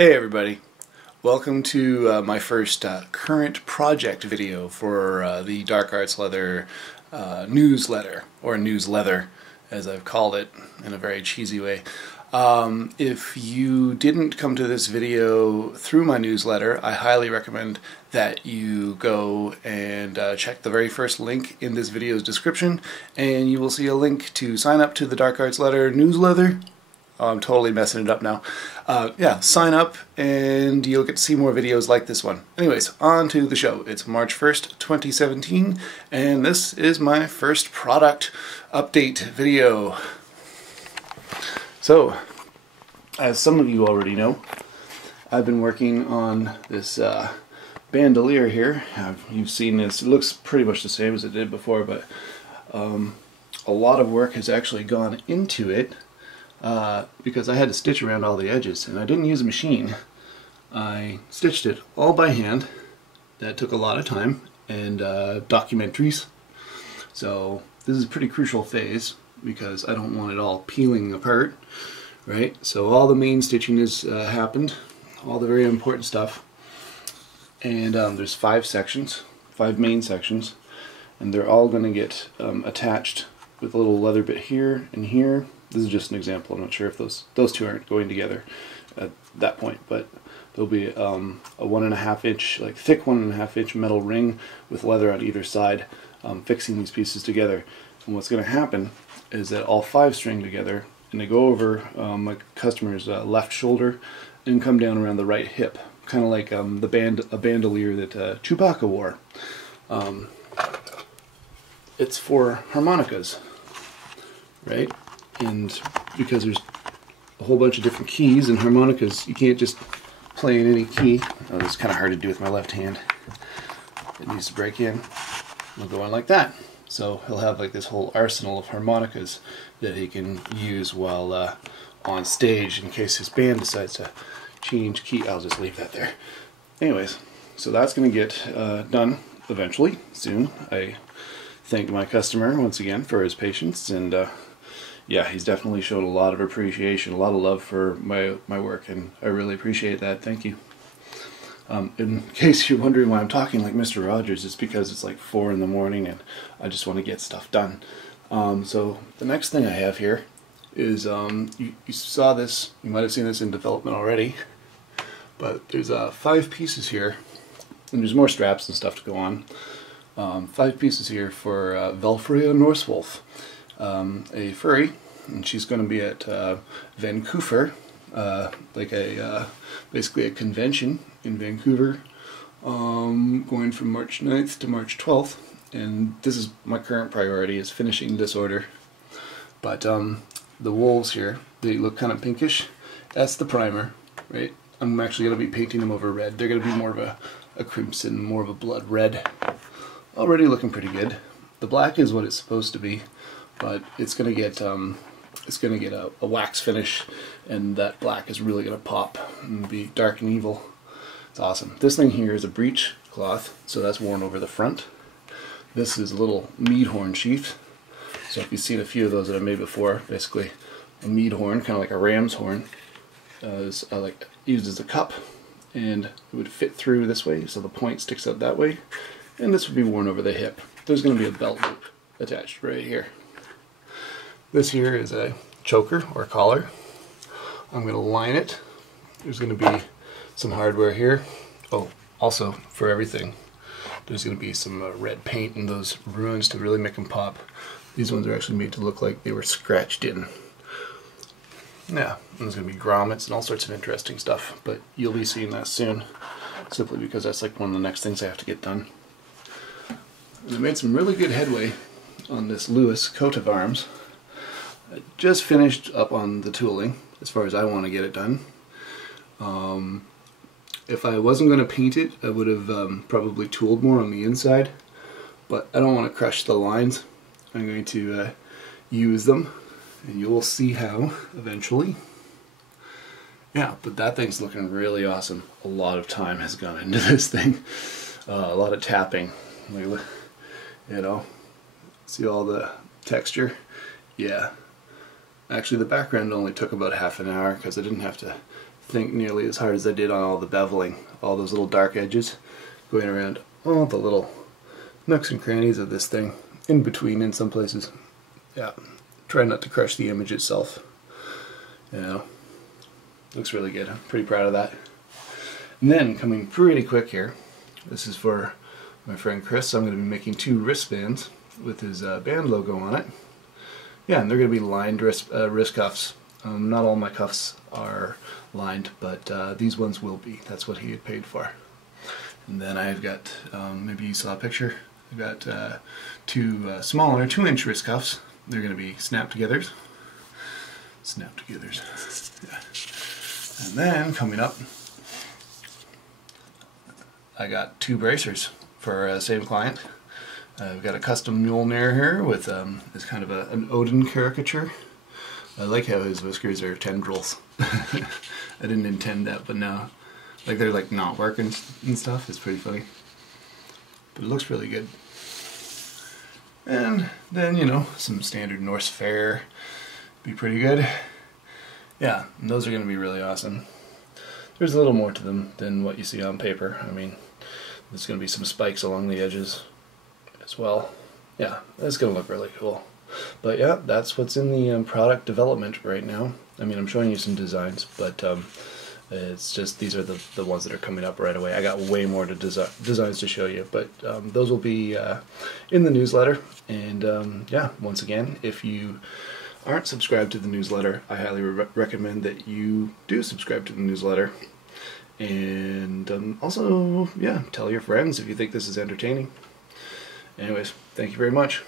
Hey everybody, welcome to my first current project video for the Dark Arts Leather newsletter, or newsleather as I've called it in a very cheesy way. If you didn't come to this video through my newsletter, I highly recommend that you go and check the very first link in this video's description, and you will see a link to sign up to the Dark Arts Leather newsletter. Oh, I'm totally messing it up now. Yeah, sign up and you'll get to see more videos like this one. Anyways, on to the show. It's March 1st, 2017, and this is my first product update video. So, as some of you already know, I've been working on this bandolier here. You've seen this. It looks pretty much the same as it did before, but a lot of work has actually gone into it. Because I had to stitch around all the edges, and I didn't use a machine. I stitched it all by hand. That took a lot of time and documentaries. So this is a pretty crucial phase because I don't want it all peeling apart, right? So all the main stitching has happened, all the very important stuff. And there's 5 sections, 5 main sections, and they're all going to get attached with a little leather bit here and here. This is just an example. I'm not sure if those two aren't going together at that point, but there'll be a 1.5 inch, like thick 1.5 inch metal ring with leather on either side, fixing these pieces together. And what's going to happen is that all 5 string together, and they go over my customer's left shoulder and come down around the right hip, kind of like a bandolier that Chewbacca wore. It's for harmonicas, right? And because there's a whole bunch of different keys and harmonicas, you can't just play in any key. Oh, it's kind of hard to do with my left hand. It needs to break in. It'll go in like that. So he'll have like this whole arsenal of harmonicas that he can use while on stage in case his band decides to change key. I'll just leave that there. Anyways, so that's going to get done eventually, soon. I thank my customer once again for his patience, and yeah, he's definitely showed a lot of appreciation, a lot of love for my work, and I really appreciate that. Thank you. In case you're wondering why I'm talking like Mr. Rogers, it's because it's like 4 in the morning and I just want to get stuff done. So the next thing I have here is, you saw this, you might have seen this in development already, but there's 5 pieces here, and there's more straps and stuff to go on. 5 pieces here for Valfreya Norswolf. A furry, and she's going to be at Vancouver, like basically a convention in Vancouver, going from March 9th to March 12th, and this is my current priority, is finishing this order. But the wolves here, they look kind of pinkish. That's the primer, right? I'm actually going to be painting them over red. They're going to be more of a crimson, more of a blood red. Already looking pretty good. The black is what it's supposed to be, but it's gonna get a wax finish, and that black is really gonna pop and be dark and evil. It's awesome. This thing here is a breech cloth, so that's worn over the front. This is a little mead horn sheath. So if you've seen a few of those that I made before, basically a mead horn, kind of like a ram's horn, is used as a cup, and it would fit through this way, so the point sticks out that way, and this would be worn over the hip. There's going to be a belt loop attached right here. This here is a choker or collar. I'm going to line it. There's going to be some hardware here. Oh, also for everything, there's going to be some red paint in those runes to really make them pop. These ones are actually made to look like they were scratched in. Yeah, and there's going to be grommets and all sorts of interesting stuff, but you'll be seeing that soon, simply because that's like one of the next things I have to get done. And I made some really good headway on this Lewis coat of arms. I just finished up on the tooling as far as I want to get it done. If I wasn't going to paint it, I would have probably tooled more on the inside, but I don't want to crush the lines. I'm going to use them, and you'll see how eventually. Yeah, but that thing's looking really awesome. A lot of time has gone into this thing. A lot of tapping. You know, see all the texture? Yeah. Actually, the background only took about half an hour because I didn't have to think nearly as hard as I did on all the beveling, all those little dark edges going around all the little nooks and crannies of this thing, in between in some places. Yeah, try not to crush the image itself. You know, looks really good. I'm pretty proud of that. And then coming pretty quick here, this is for my friend Chris. I'm going to be making 2 wristbands with his band logo on it. Yeah, and they're going to be lined wrist cuffs. Not all my cuffs are lined, but these ones will be. That's what he had paid for. And then I've got, maybe you saw a picture, I've got 2 smaller 2-inch wrist cuffs. They're going to be snap-togethers. Snap-togethers. Yeah. And then coming up, I got 2 bracers for the same client. We've got a custom Mjolnir here with it's kind of an Odin caricature. I like how his whiskers are tendrils. I didn't intend that, but now, like, they're like not working and stuff. It's pretty funny, but it looks really good. And then, you know, some standard Norse fare, be pretty good. Yeah, and those are going to be really awesome. There's a little more to them than what you see on paper. I mean, there's going to be some spikes along the edges as well. Yeah, that's going to look really cool. But yeah, that's what's in the product development right now. I mean, I'm showing you some designs, but it's just these are the ones that are coming up right away. I got way more designs to show you, but those will be in the newsletter. And yeah, once again, if you aren't subscribed to the newsletter, I highly recommend that you do subscribe to the newsletter. And also, yeah, tell your friends if you think this is entertaining. Anyways, thank you very much.